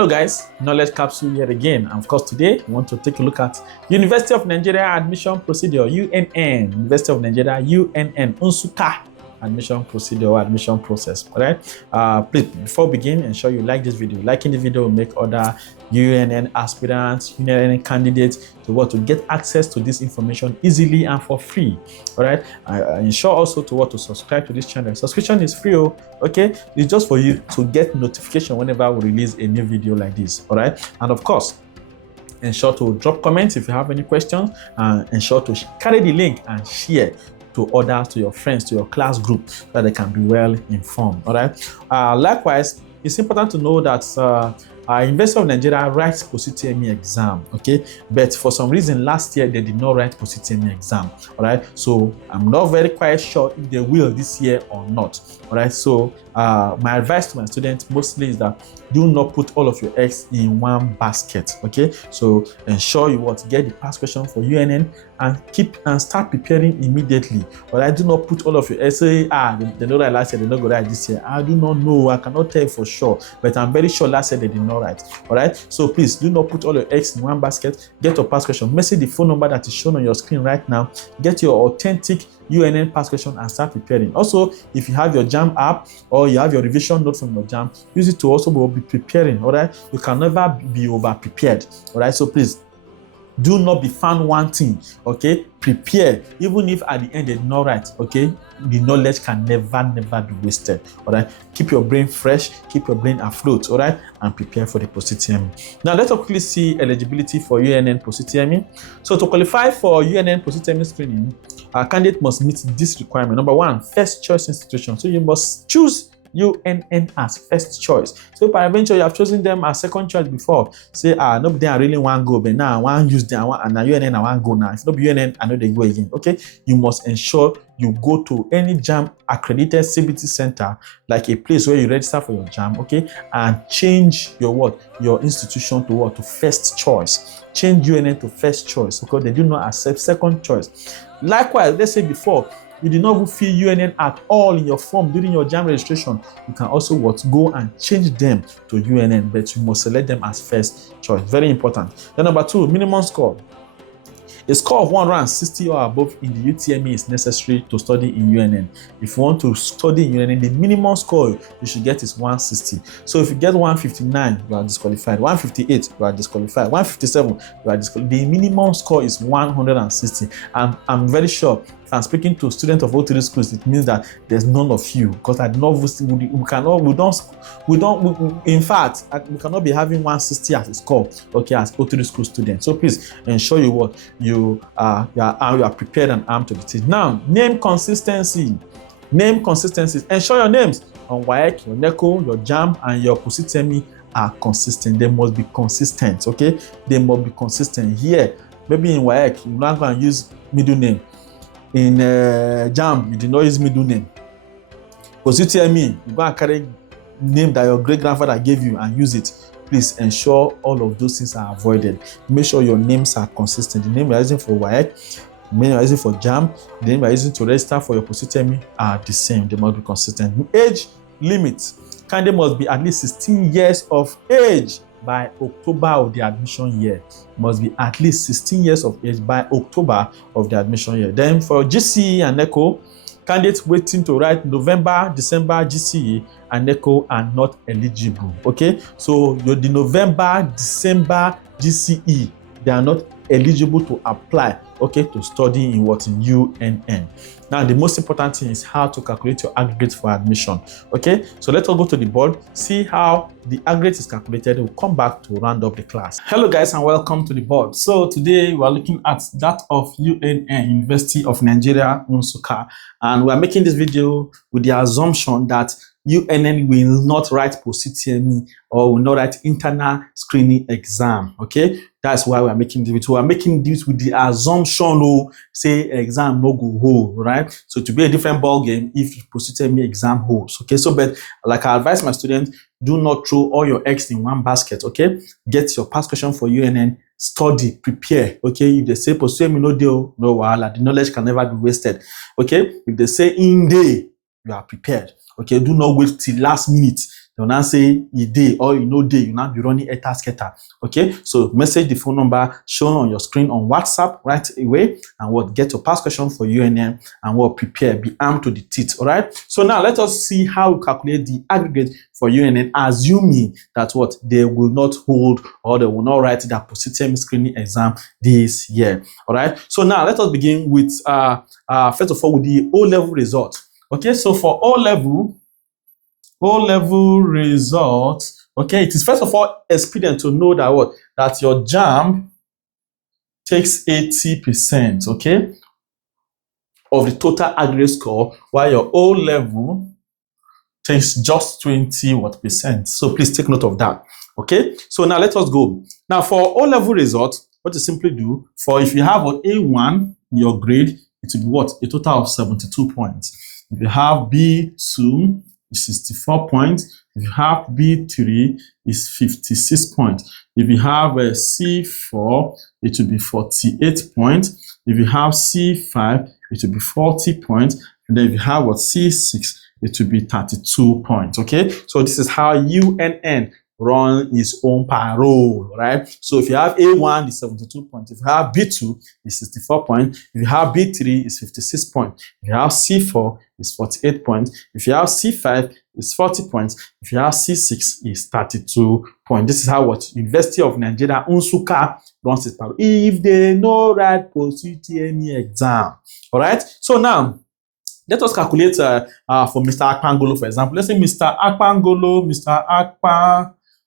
Hello guys, Knowledge Capsule here again. And of course today we want to take a look at University of Nigeria admission procedure, UNN, University of Nigeria, UNN, Nsukka admission procedure or admission process. All right. Please, before we begin, ensure you like this video. Liking the video will make other UNN aspirants, UNN candidates to get access to this information easily and for free. All right. Ensure also to subscribe to this channel. Subscription is free. Okay, it's just for you to get notification whenever we release a new video like this. All right. And of course, ensure to drop comments if you have any questions, and ensure to carry the link and share to others, to your friends, to your class group, so that they can be well informed. All right. Likewise, it's important to know that University of Nigeria writes Post-UTME exam, okay? But for some reason, last year, they did not write Post-UTME exam, all right? So I'm not very quite sure if they will this year or not, all right? So my advice to my students mostly is that do not put all of your eggs in one basket, okay? So ensure you get the past question for UNN and start preparing immediately. But I do not put all of your eggs, say, they know that last year, they not go right this year. I do not know, I cannot tell for sure, but I'm very sure last year they did not write, all right? So please do not put all your eggs in one basket. Get your past question, message the phone number that is shown on your screen right now, get your authentic UNN past question and start preparing. Also, if you have your JAMB app or you have your revision note from your JAMB, use it to also be preparing, all right? You can never be over prepared, all right? So please, do not be found wanting, okay? Prepare, even if at the end they did not write, okay? The knowledge can never be wasted, all right? Keep your brain fresh, keep your brain afloat, all right? And prepare for the Post-UTME. Now, let's quickly see eligibility for UNN Post-UTME. So to qualify for UNN Post-UTME screening, a candidate must meet this requirement. Number one, first choice institution. So you must choose UNN as first choice. So if eventually you have chosen them as second choice before, say, nobody I really want to go, but now I want to use them, and now UNN I want to go now. If not UNN, I know they go again. Okay, you must ensure you go to any JAMB accredited CBT center, like a place where you register for your JAMB, okay, and change your your institution to first choice. Change UNN to first choice because they do not accept second choice. Likewise, let's say before you did not fill UNN at all in your form during your JAMB registration, you can also go and change them to UNN, but you must select them as first choice. Very important. Then number two, minimum score. A score of 160 or above in the UTME is necessary to study in UNN. If you want to study in UNN, the minimum score you should get is 160. So if you get 159, you are disqualified. 158, you are disqualified. 157, you are disqualified. The minimum score is 160. And I'm very sure, if I'm speaking to students of O3 schools, it means that there's none of you, because in fact, we cannot be having 160 as a score, okay, as O3 school students. So please ensure you are prepared and armed to the teach. Now, name consistency. Name consistency. Ensure your names on WAEC, your NECO, your JAMB, and your Post-UTME are consistent. They must be consistent, okay? They must be consistent. Here, maybe in WAEC, you're not going to use middle name. In JAMB, you did not use middle name. Post-UTME, you go and carry name that your great-grandfather gave you and use it. Please ensure all of those things are avoided. Make sure your names are consistent. The name you are using for WAEC, the name you are using for JAMB, the name you are using to register for your Post-UTME are the same. They must be consistent. Age limit. Candidate must be at least 16 years of age by October of the admission year. Must be at least 16 years of age by October of the admission year. Then for GCE and NECO, candidates waiting to write November, December GCE and NECO are not eligible. Okay, so the November, December GCE, they are not eligible to apply, okay, to study in UNN. Now, the most important thing is how to calculate your aggregate for admission. Okay, so let's all go to the board, see how the aggregate is calculated. We'll come back to round up the class. Hello guys, and welcome to the board. So today we are looking at that of UNN, University of Nigeria, Nsukka, and we are making this video with the assumption that UNN will not write Post-UTME or will not write internal screening exam. Okay, that's why we are making this video. We are making this with the assumption, say exam no go hold, right? So to be a different ball game if Post-UTME exam holds. Okay, so but like I advise my students, do not throw all your eggs in one basket. Okay, get your past question for UNN, study, prepare. Okay, if they say Post-UTME no deal, no wahala, the knowledge can never be wasted. Okay, if they say in day, you are prepared. Okay, do not wait till last minute. They will now say you day or you know day, you now be running eta. Okay, so message the phone number shown on your screen on WhatsApp right away, and what get your past question for UNN, and what prepare, be armed to the teeth. All right. So now let us see how we calculate the aggregate for UNN, assuming that what they will not hold or they will not write the post-UTME screening exam this year. All right. So now let us begin with first of all with the O-level result. Okay. So for O-level result, okay, it is first of all expedient to know that what that your JAMB takes 80%, okay, of the total aggregate score, while your O-level takes just 20%. So please take note of that. Okay, so now let us go. Now for O-level result, what you simply do, for if you have an A1 in your grade, it will be what? A total of 72 points. If you have B2, it's 64 points. If you have B3, it's 56 points. If you have a C4, it will be 48 points. If you have C5, it will be 40 points. And then if you have what C6, it will be 32 points. Okay, so this is how UNN run its own parole, right? So if you have A1, it's 72 points. If you have B2, it's 64 points. If you have B3, it's 56 points. If you have C4, it's 48 points. If you have C5, it's 40 points. If you have C6, it's 32 points. This is how what University of Nigeria, Nsukka, runs its parole. If they no write post-UTME exam, all right? So now, let us calculate for Mr. Akpangolo, for example. Let's say Mr. Akpangolo,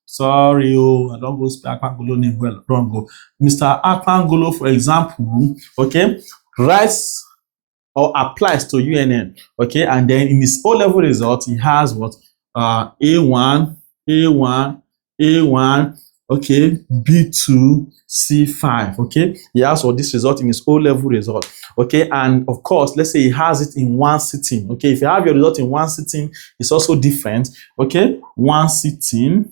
sorry, I don't go spell Akpangolo name well, don't go. Mr. Akpangolo, for example, okay, writes or applies to UNN, okay, and then in his O-level result, he has what? A1, okay, B2, C5, okay. He has what this result in his O-level result, okay, and of course, let's say he has it in one sitting, okay. If you have your result in one sitting, it's also different, okay. One sitting,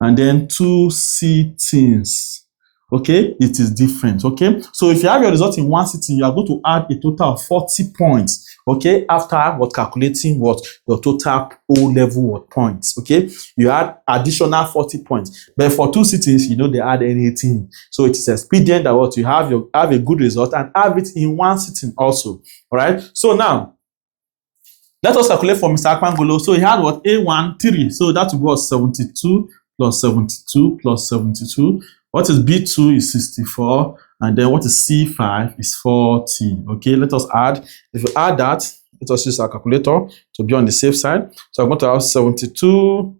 and then two sittings, okay, it is different, okay. So if you have your result in one sitting, you are going to add a total of 40 points, okay, after what calculating what your total O-level points, okay. You add additional 40 points, but for two sittings, you know they add anything. So it is expedient that what you have a good result and have it in one sitting also, all right. So now, let us calculate for Mr. Akpangolo. So he had what? A1, 3. So that was 72 plus 72 plus 72. What is B2 is 64. And then what is C5 is 40. Okay, let us add. If you add that, let us use our calculator to be on the safe side. So I'm going to have 72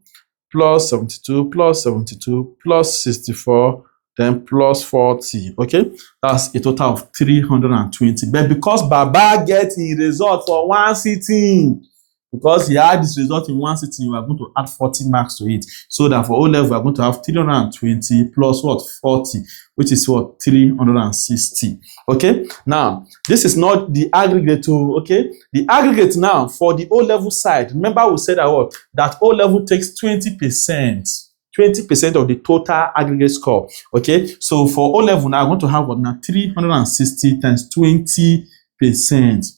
plus 72 plus 72 plus 64, then plus 40. Okay, that's a total of 320. But because Baba gets a result for one sitting, because he had this result in one sitting, we are going to add 40 marks to it. So that for O-level, we are going to have 320 plus what? 40, which is what? 360. Okay, now this is not the aggregate, okay? The aggregate now for the O-level side, remember we said that what? That O-level takes 20%. 20% of the total aggregate score. Okay, so for O-level now, I'm going to have what now? 360 times 20%.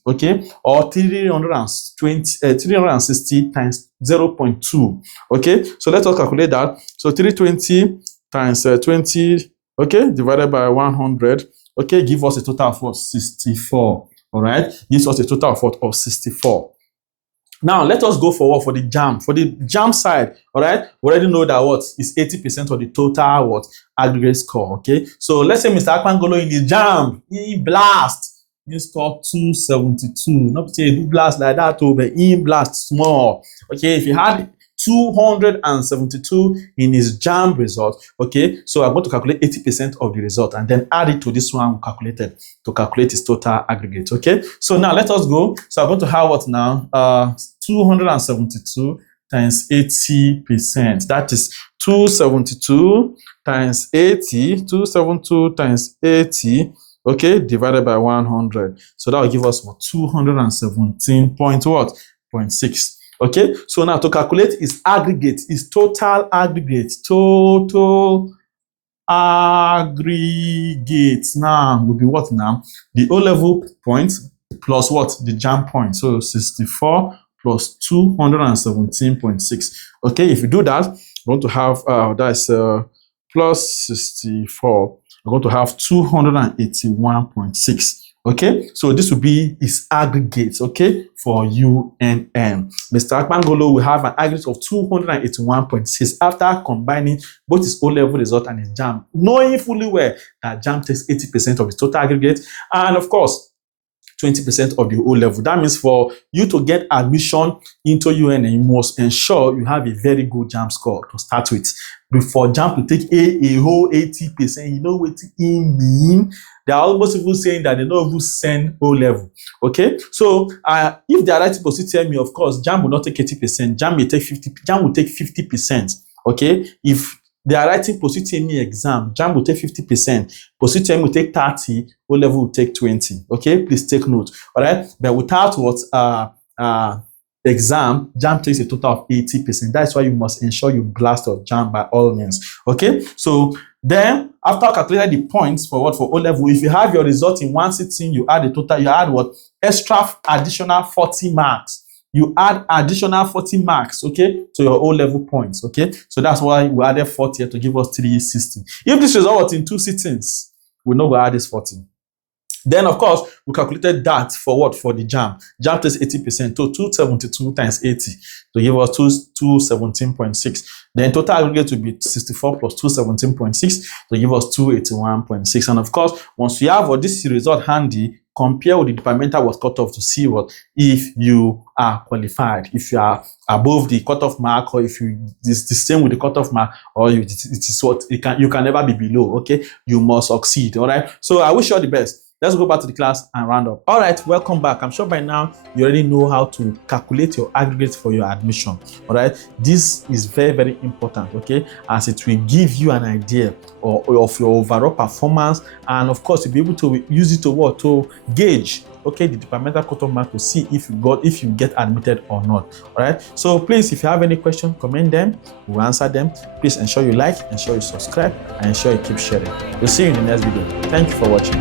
Okay, or 360 times 0.2. Okay, so let us calculate that. So 320 times 20, okay, divided by 100, okay, give us a total of what? 64. All right, gives us a total of what? Of 64. Now let us go for what? For the JAMB. For the JAMB side, all right, we already know that what is 80% of the total what aggregate score. Okay, so let's say Mr. Akpangolo in the JAMB, he blast. He scored 272. Not say he blast like that, but he blast small. Okay, if he had 272 in his JAMB result, okay, so I'm going to calculate 80% of the result and then add it to this one we calculated to calculate his total aggregate. Okay, so now let us go. So I'm going to have what now? 272 times 80%. That is 272 times 80. 272 times 80. Okay, divided by 100. So that will give us what? 217.6. Okay, so now to calculate its aggregate, its total aggregate, now will be what now? The O-level points plus what? The JAMB point. So 64 plus 217.6. Okay, if you do that, we're going to have that's plus 64. We're going to have 281.6. Okay, so this will be its aggregate, okay, for UNN. Mr. Akpangolo will have an aggregate of 281.6 after combining both his O-level result and his JAMB, knowing fully well that JAMB takes 80% of his total aggregate, and of course, 20% of the O-level. That means for you to get admission into UNN, you must ensure you have a very good JAMB score to start with. Before JAMB to take a whole 80%, you know what it mean? They are almost even saying that they don't even send O-level. Okay, so if they are writing post-UTME, of course, JAMB will not take 80%. JAMB will take 50. JAMB will take 50%. Okay, if they are writing post-UTME exam, JAMB will take 50%, post-UTME will take 30, O-level will take 20. Okay, please take note. All right, but without what exam, JAMB takes a total of 80%. That's why you must ensure you blast your JAMB by all means. Okay, so then after calculating the points for what, for O-level, if you have your result in one sitting, you add a total, you add what, extra additional 40 marks. You add additional 40 marks, okay, to your O-level points, okay? So that's why we added 40 here to give us 360. If this result was in 2 sittings, we know we add this 40. Then, of course, we calculated that for what? For the JAMB. JAMB takes 80%, so 272 times 80 to give us 217.6. Then total aggregate will be 64 plus 217.6 to give us 281.6. And of course, once we have what this result handy, compare with the departmental was cut off to see what if you are qualified, if you are above the cutoff mark, or if you it's the same with the cutoff mark, or it is what you can never be below. Okay, you must succeed. All right. So I wish you all the best. Let's go back to the class and round up. All right, welcome back. I'm sure by now you already know how to calculate your aggregate for your admission. All right, this is very, very important, okay, as it will give you an idea of your overall performance, and of course you'll be able to use it to what, to gauge, okay, the departmental cutoff mark to see if you get admitted or not. All right, so please, if you have any questions, comment them, we'll answer them. Please ensure you like, ensure you subscribe, and ensure you keep sharing. We'll see you in the next video. Thank you for watching.